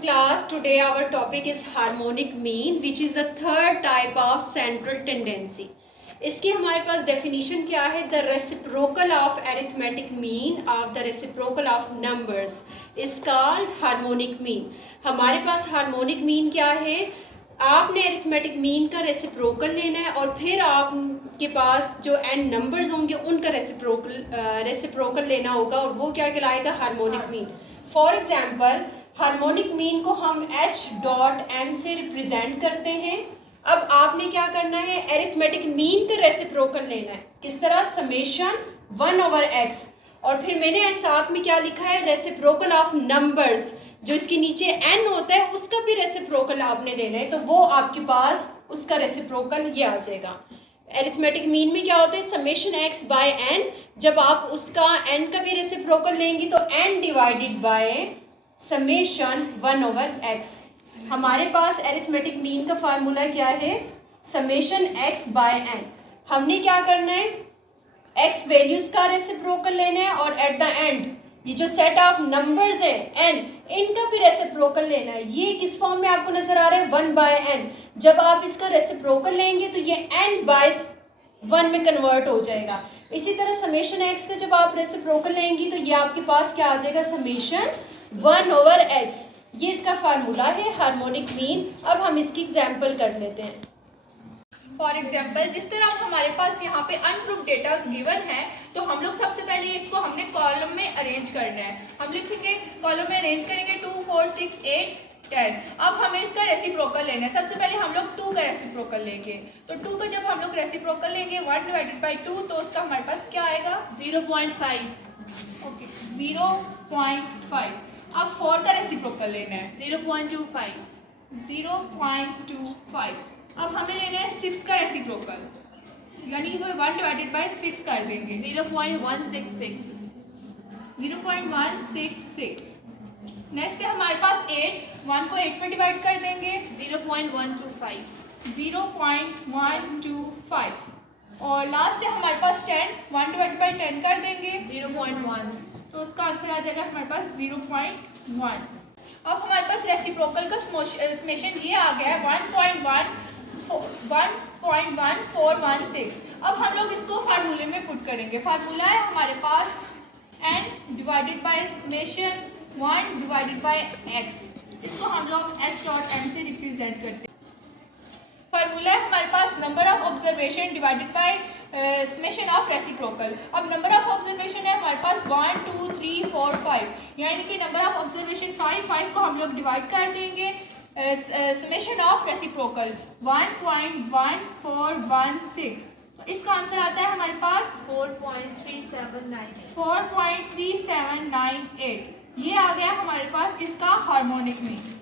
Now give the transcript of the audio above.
class. Today our topic is harmonic mean, which is the third type of central tendency. इसकी हमारे पास definition क्या है? The reciprocal of arithmetic mean of the reciprocal of numbers is called harmonic mean. हमारे पास harmonic mean क्या है? आपने arithmetic mean का reciprocal लेना है और फिर आपके पास जो n नंबर्स होंगे उनका रेसिप्रोकल लेना होगा और वो क्या कहलाएगा? Harmonic mean. For example harmonic mean को हम h डॉट m से रिप्रेजेंट करते हैं. अब आपने क्या करना है? अरिथमेटिक मीन का रेसिप्रोकल लेना है. किस तरह? समेशन 1/x और फिर मैंने साथ में क्या लिखा है? Reciprocal of numbers. जो इसके नीचे n होता है उसका भी रेसिप्रोकल आपने लेना है, तो वो आपके पास उसका रेसिप्रोकल ये आ जाएगा. अरिथमेटिक मीन में क्या होता है? Summation x by n. जब आप उसका n का भी रेसिप्रोकल लेंगी तो n divided by summation 1/x. हमारे पास अरिथमेटिक मीन का फार्मूला क्या है? Summation x by n. हमने क्या करना है? x वैल्यूज का रेसिप्रोकल लेना है और एट द एंड ये जो सेट ऑफ नंबर्स है n, इनका भी रेसिप्रोकल लेना है. ये किस फॉर्म में आपको नजर आ रहा है? 1/n. जब आप इसका रेसिप्रोकल लेंगे तो ये n/1 में कन्वर्ट हो जाएगा. इसी तरह समेशन x का जब आप रेसिप्रोकल लेंगी तो ये आपके पास क्या आ जाएगा? Summation 1/x. ये इसका फार्मूला है हार्मोनिक मीन. अब हम इसकी एग्जाम्पल कर लेते हैं. फॉर एग्जाम्पल जिस तरह हमारे पास यहाँ पे अनप्रूफ डेटा गिवन है तो हम लोग सबसे पहले इसको हमने कॉलम में अरेंज करना है. हम लिखेंगे कॉलम में अरेंज करेंगे 2 4 6 8 10. अब हमें इसका रेसिप्रोकल लेना है. सबसे पहले हम लोग 2 का रेसिप्रोकल लेंगे. तो 2 का जब हम लोग रेसिप्रोकल लेंगे 1 डिवाइडेड बाई 2 तो उसका हमारे पास क्या आएगा? 0.5. ओके 0.5. अब 4 का रेसिप्रोकल लेना है 0.25. 0.25. अब हमें लेना है 6 का रेसिप्रोकल, यानी कि 1 डिवाइडेड बाई 6 कर देंगे 0.166. 0.166. नेक्स्ट है हमारे पास 8. 1 को 8 में डिवाइड कर देंगे 0.125. 0.125. और लास्ट है हमारे पास 10. 1 डिवाइड बाई 10 कर देंगे 0.1. तो उसका आंसर आ जाएगा हमारे पास 0.1. अब हमारे पास रेसिप्रोकल का समेशन ये आ गया है 1.1416. अब हम लोग इसको फार्मूले में पुट करेंगे. फार्मूला है हमारे पास n divided by summation 1 divided by x. इसको हम लोग h डॉट m से रिप्रेजेंट करते हैं. फार्मूला है हमारे पास number of observation divided by summation of reciprocal. अब नंबर ऑफ ऑब्जर्वेशन है हमारे पास 1 2 3 4 5, यानी कि नंबर ऑफ ऑब्जर्वेशन 5 को हम लोग डिवाइड कर देंगे समेशन ऑफ रेसिप्रोकल 1.1416. तो इसका आंसर आता है हमारे पास 4.3798. 4.3798. ये आ गया हमारे पास इसका हार्मोनिक मीन.